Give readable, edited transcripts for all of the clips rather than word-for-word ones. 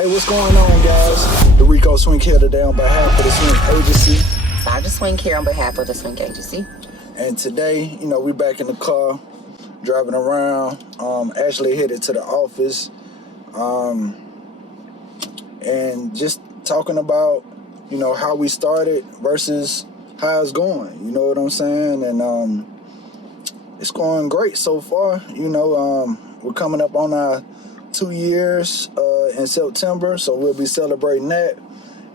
Hey, what's going on, guys? The Rico Swink here today on behalf of the Swink Agency. Sergeant Swink here on behalf of the Swink Agency. And today, we're back in the car, driving around, actually headed to the office, and just talking about, how we started versus how it's going, you know what I'm saying? And it's going great so far. We're coming up on our 2 years in September, so we'll be celebrating that.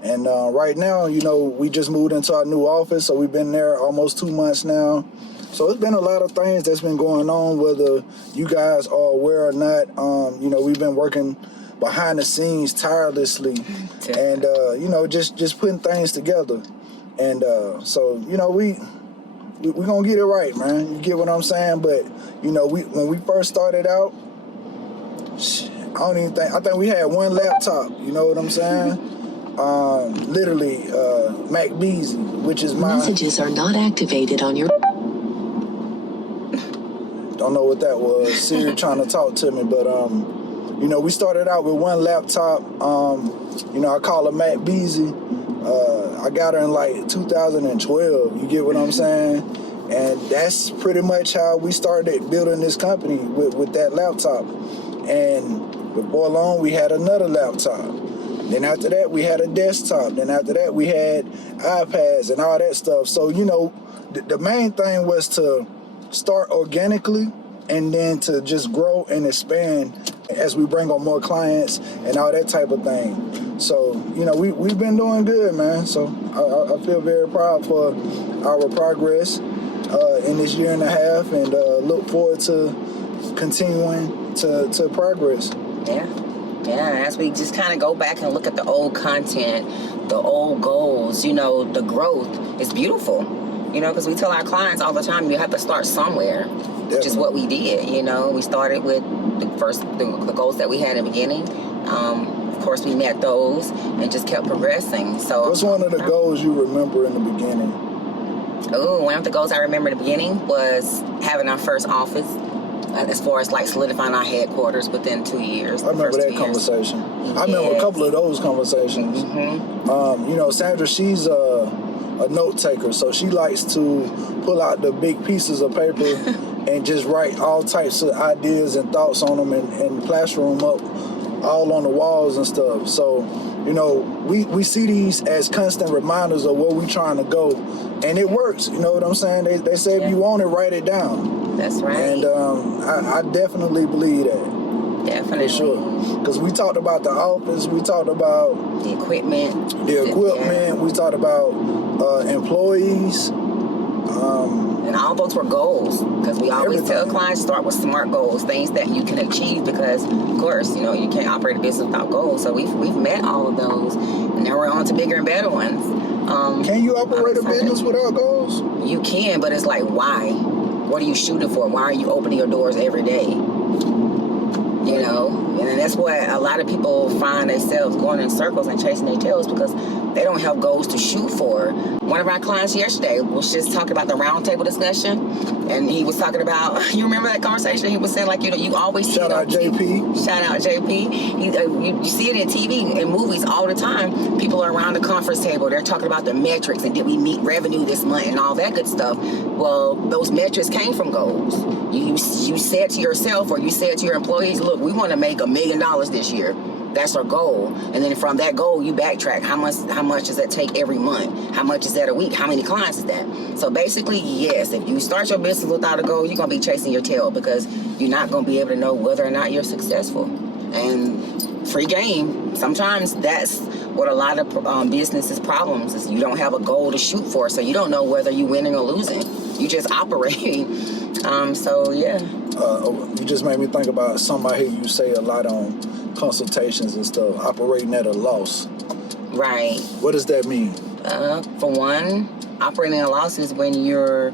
And right now, we just moved into our new office, so we've been there almost 2 months now. So it's been a lot of things that's been going on, whether you guys are aware or not. We've been working behind the scenes tirelessly, and just putting things together. And so we're gonna get it right, man. You get what I'm saying? But when we first started out, I think we had one laptop, you know what I'm saying? Literally, Mac Beezy, which is my... Messages are not activated on your... Don't know what that was. Siri trying to talk to me, but, we started out with one laptop. I call her Mac Beezy. I got her in like 2012, you get what I'm saying? And that's pretty much how we started building this company, with that laptop. And before long, we had another laptop. Then after that, we had a desktop. Then after that, we had iPads and all that stuff. So, the main thing was to start organically and then to just grow and expand as we bring on more clients and all that type of thing. So, we've been doing good, man. So I feel very proud for our progress in this year and a half, and look forward to continuing to progress. Yeah, as we just kind of go back and look at the old content, the old goals, the growth is beautiful, because we tell our clients all the time, you have to start somewhere, which is what we did, We started with the goals that we had in the beginning. Of course, we met those and just kept progressing. So, what's one of the goals you remember in the beginning? One of the goals I remember in the beginning was having our first office. As far as like solidifying our headquarters within 2 years. I remember that conversation. Yes. I remember a couple of those conversations. Mm-hmm. Sandra, she's a note taker, so she likes to pull out the big pieces of paper and just write all types of ideas and thoughts on them and plaster them up all on the walls and stuff. So, we see these as constant reminders of where we're trying to go, and it works. You know what I'm saying? They say if you want it, write it down. That's right. And I definitely believe that. Definitely. For sure. Because we talked about the office, we talked about the equipment. We talked about employees. And all those were goals, because we always tell clients start with SMART goals, things that you can achieve, because of course, you can't operate a business without goals. So we've met all of those, and now we're on to bigger and better ones. Can you operate a business without goals? You can, but it's like, why? What are you shooting for? Why are you opening your doors every day? And that's what a lot of people find themselves going in circles and chasing their tails, because they don't have goals to shoot for. One of our clients yesterday was just talking about the roundtable discussion, and he was talking about, you remember that conversation? He was saying, like, you always see... Shout out JP. Shout out JP. You see it in TV and movies all the time. People are around the conference table. They're talking about the metrics, and did we meet revenue this month and all that good stuff. Well, those metrics came from goals. You said to yourself, or you said to your employees, look, we want to make $1 million this year. That's our goal. And then from that goal, you backtrack. How much does that take every month? How much is that a week? How many clients is that? So basically, yes, if you start your business without a goal, you're going to be chasing your tail, because you're not going to be able to know whether or not you're successful. And free game, sometimes that's what a lot of businesses' problems is. You don't have a goal to shoot for, so you don't know whether you're winning or losing. You just operating. So, yeah. You just made me think about something I hear you say a lot on consultations and stuff, operating at a loss. Right. What does that mean? For one, operating at a loss is when you're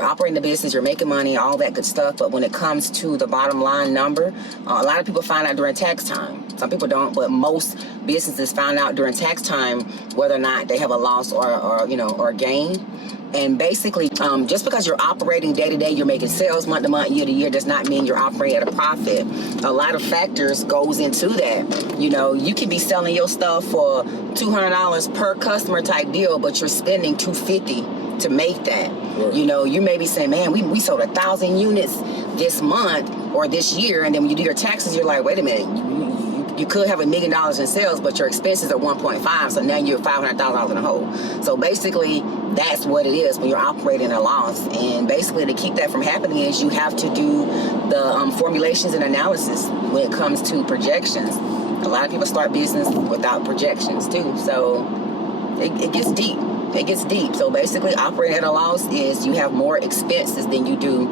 operating the business, you're making money, all that good stuff, but when it comes to the bottom line number, a lot of people find out during tax time. Some people don't, but most businesses find out during tax time whether or not they have a loss or gain. And basically, just because you're operating day to day, you're making sales month to month, year to year, does not mean you're operating at a profit. A lot of factors goes into that. You know, you can be selling your stuff for $200 per customer type deal, but you're spending $250 to make that. Right. You know, you may be saying, man, we sold 1,000 units this month or this year, and then when you do your taxes, you're like, wait a minute, you could have $1 million in sales, but your expenses are 1.5, so now you're $500,000 in a hole. So basically, that's what it is when you're operating at a loss. And basically, to keep that from happening is you have to do the formulations and analysis when it comes to projections. A lot of people start business without projections too, so it gets deep. It gets deep. So basically, operating at a loss is you have more expenses than you do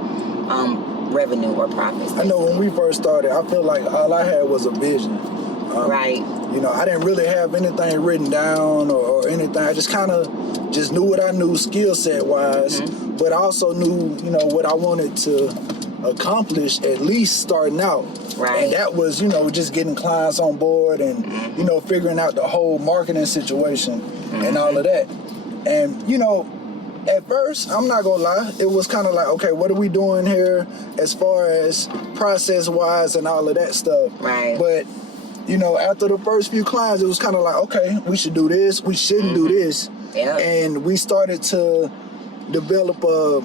revenue or profits. I know when we first started, I feel like all I had was a vision. Right. You know, I didn't really have anything written down or anything. I just kind of just knew what I knew skill set wise, but I also knew, you know, what I wanted to accomplish at least starting out. Right. And that was, you know, just getting clients on board and, you know, figuring out the whole marketing situation and all of that. And, you know, at first, I'm not gonna lie, it was kind of like, okay, what are we doing here as far as process-wise and all of that stuff? Right. But, you know, after the first few clients, it was kind of like, okay, we should do this, we shouldn't do this. Yeah. And we started to develop a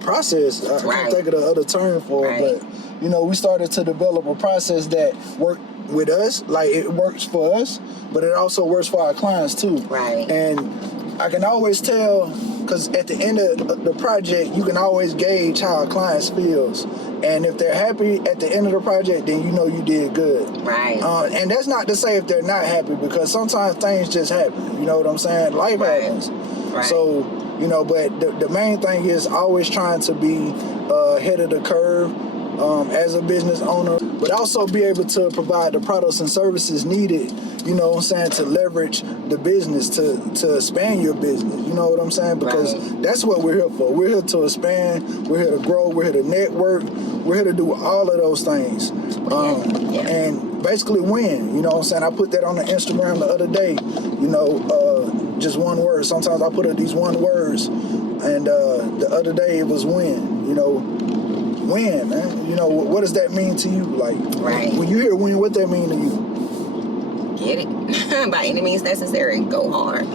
process. I can't think of the other term for it, but, you know, we started to develop a process that worked with us, like it works for us, but it also works for our clients too. Right. And I can always tell, because at the end of the project, you can always gauge how our clients feels. And if they're happy at the end of the project, then you know you did good. Right. And that's not to say if they're not happy, because sometimes things just happen. You know what I'm saying? Life happens. Right. So, you know, but the main thing is always trying to be ahead of the curve as a business owner, but also be able to provide the products and services needed, you know what I'm saying, to leverage the business, to expand your business, you know what I'm saying? Because that's what we're here for. We're here to expand, we're here to grow, we're here to network, we're here to do all of those things. And basically win, you know what I'm saying? I put that on the Instagram the other day, you know, just one word. Sometimes I put up these one words, and the other day it was win, you know, win, man. You know, what does that mean to you? Like, when you hear win, what that mean to you? Get it. By any means necessary. Go hard.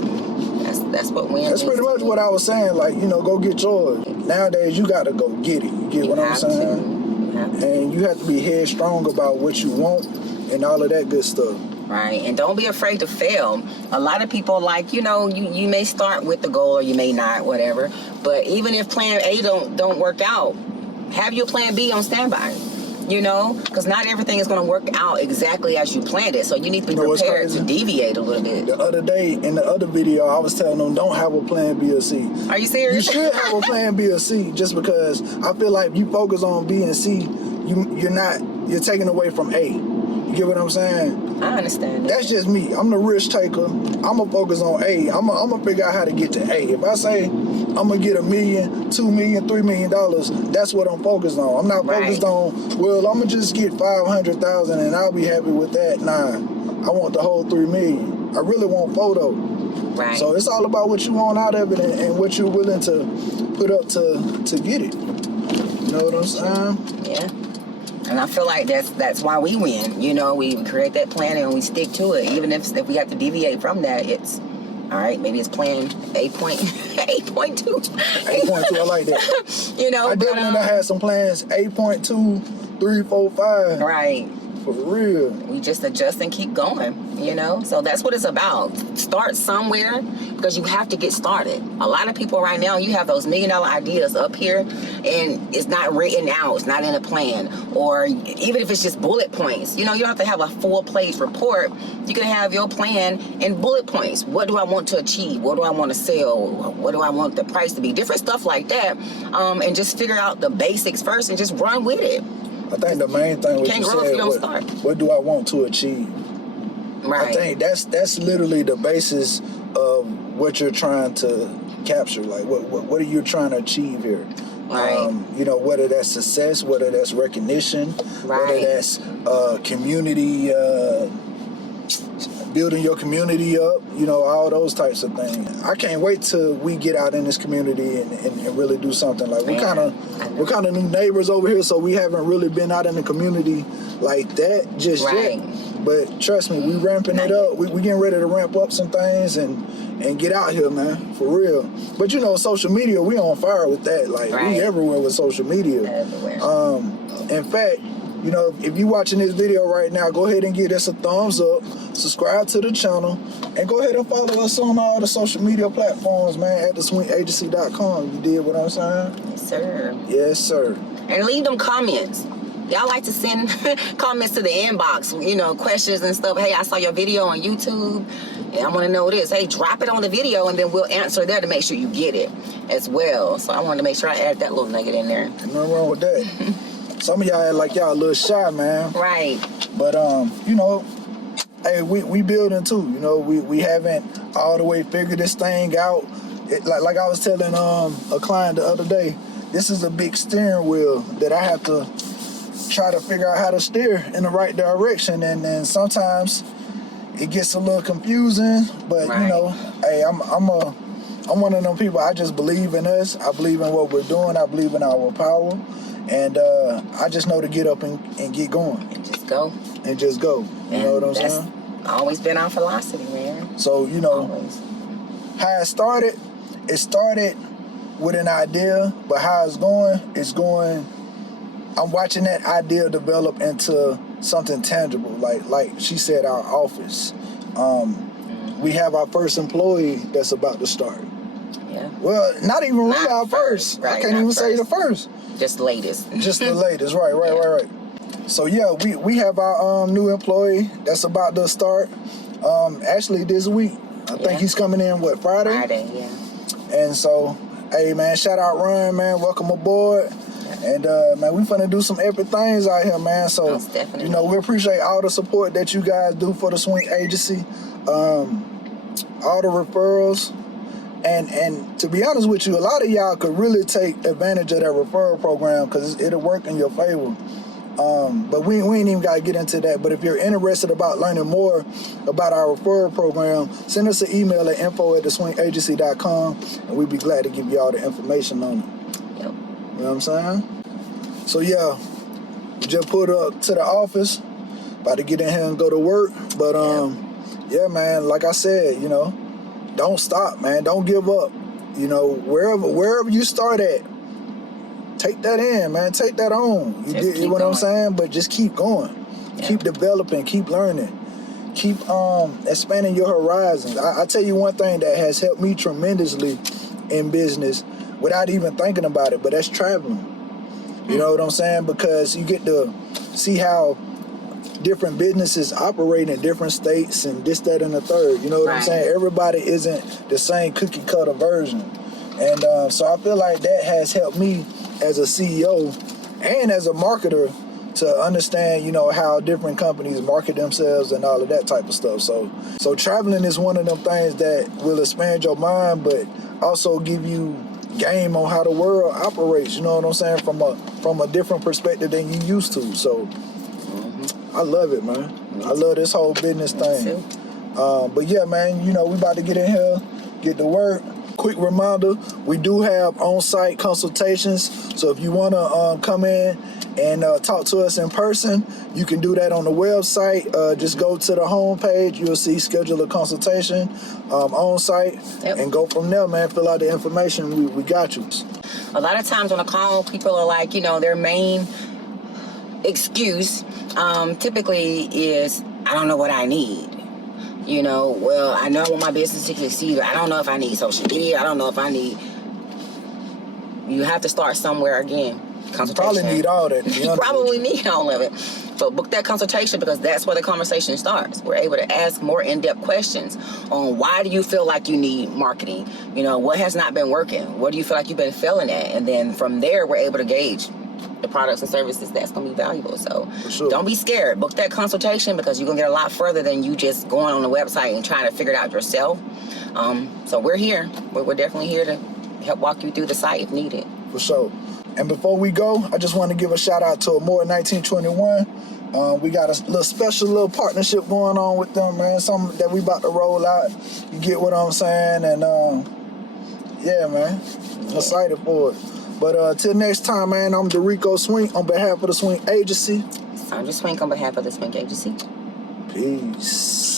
That's what win That's pretty much what I was saying. Like, you know, go get yours. Nowadays, you got to go get it. You get what I'm saying? And you have to be headstrong about what you want and all of that good stuff. Right, and don't be afraid to fail. A lot of people, like, you know, you may start with the goal or you may not, whatever. But even if plan A don't work out, have your plan B on standby, you know, because not everything is going to work out exactly as you planned it. So you need to be prepared to deviate a little bit. The other day, in the other video, I was telling them, don't have a plan B or C. Are you serious? You should have a plan B or C, just because I feel like if you focus on B and C, you're taking away from A. You get what I'm saying? I understand that. That's just me. I'm the risk taker. I'm going to focus on A. I'm going to figure out how to get to A. If I say I'm going to get $1 million, $2 million, $3 million, that's what I'm focused on. I'm not focused on, well, I'm going to just get 500,000 and I'll be happy with that. Nah, I want the whole $3 million. I really want photo. Right. So it's all about what you want out of it and what you're willing to put up to get it. You know what I'm saying? Yeah. And I feel like that's why we win. You know, we create that plan and we stick to it. Even if we have to deviate from that, it's all right. Maybe it's plan 8.2. 8.2, I like that. You know, I definitely had some plans 8.2, 3, 4, 5. Right. For real. We just adjust and keep going, you know? So that's what it's about. Start somewhere because you have to get started. A lot of people right now, you have those $1 million ideas up here and it's not written out. It's not in a plan. Or even if it's just bullet points, you know, you don't have to have a full-page report. You can have your plan in bullet points. What do I want to achieve? What do I want to sell? What do I want the price to be? Different stuff like that. And just figure out the basics first and just run with it. I think the main thing what Can't you grow if said, you don't start. What do I want to achieve? Right. I think that's literally the basis of what you're trying to capture. Like, what are you trying to achieve here? Right. You know, whether that's success, whether that's recognition, Right. whether that's community building your community up, you know, all those types of things. I can't wait till we get out in this community and really do something. Like we're kind of new neighbors over here, so we haven't really been out in the community like that just yet. But trust me, we ramping it up. We getting ready to ramp up some things and get out here, man, for real. But you know, social media, we on fire with that. Like we everywhere with social media. Everywhere. In fact, you know, if you're watching this video right now, go ahead and give us a thumbs up, subscribe to the channel, and go ahead and follow us on all the social media platforms, man, at theswinkagency.com. You did what I'm saying? Yes, sir. Yes, sir. And leave them comments. Y'all like to send comments to the inbox, you know, questions and stuff. Hey, I saw your video on YouTube, and I want to know this. Hey, drop it on the video, and then we'll answer there to make sure you get it as well. So I wanted to make sure I added that little nugget in there. Nothing wrong with that. Some of y'all act like y'all a little shy, man. Right. But, you know, hey, we building too. You know, we haven't all the way figured this thing out. Like I was telling a client the other day, this is a big steering wheel that I have to try to figure out how to steer in the right direction. And then sometimes it gets a little confusing. But, you know, hey, I'm one of them people. I just believe in us. I believe in what we're doing. I believe in our power. And I just know to get up and get going. And just go. And just go. You know what I'm saying? Always been our philosophy, man. So, you know, how it started with an idea, but how it's going, I'm watching that idea develop into something tangible. Like she said, our office. We have our first employee that's about to start. Yeah. Well, not even really our first. Right, I can't even say the first. Just the latest. Just the latest, right. So yeah, we have our new employee that's about to start. Actually this week. I think he's coming in Friday? Friday, yeah. And so, hey man, shout out Ryan, man. Welcome aboard. And man, we finna do some epic things out here, man. So you know, we appreciate all the support that you guys do for the Swink Agency. All the referrals. And to be honest with you, a lot of y'all could really take advantage of that referral program because it'll work in your favor. But we ain't even got to get into that. But if you're interested about learning more about our referral program, send us an email at info@theswinkagency.com, and we'd be glad to give you all the information on it. Yep. You know what I'm saying? So yeah, we just pulled up to the office, about to get in here and go to work. But yeah, man, like I said, you know, don't stop, man. Don't give up. You know, wherever you start at, take that in, man. Take that on. You get what I'm saying? But just keep going. Yeah. Keep developing. Keep learning. Keep expanding your horizons. I tell you one thing that has helped me tremendously in business without even thinking about it, but that's traveling. You know what I'm saying? Because you get to see how different businesses operate in different states and this, that, and the third. You know what I'm saying? Everybody isn't the same cookie cutter version. And so I feel like that has helped me as a CEO and as a marketer to understand, you know, how different companies market themselves and all of that type of stuff. So traveling is one of them things that will expand your mind, but also give you game on how the world operates. You know what I'm saying? From a different perspective than you used to. So I love it, man. I love this whole business thing. But yeah, man, you know, we about to get in here, get to work. Quick reminder, we do have on-site consultations. So if you want to come in and talk to us in person, you can do that on the website. Just go to the homepage. You'll see schedule a consultation on-site and go from there, man. Fill out the information. We got you. A lot of times on a call, people are like, you know, their main excuse typically is, I don't know what I need. You know, well, I know I want my business to succeed, but I don't know if I need social media. I don't know if I need... You have to start somewhere again. Consultation. You probably need all that. You probably need all of it. But book that consultation because that's where the conversation starts. We're able to ask more in-depth questions on why do you feel like you need marketing? You know, what has not been working? What do you feel like you've been failing at? And then from there, we're able to gauge the products and services that's going to be valuable. So don't be scared. Book that consultation because you're going to get a lot further than you just going on the website and trying to figure it out yourself. So we're here. We're definitely here to help walk you through the site if needed. For sure. And before we go, I just want to give a shout out to Amore 1921. We got a little special little partnership going on with them, man. Something that we about to roll out. You get what I'm saying? And yeah, man. Excited for it. But till next time, man, I'm Dorico Swink on behalf of the Swink Agency. Sandra Swink on behalf of the Swink Agency. Peace.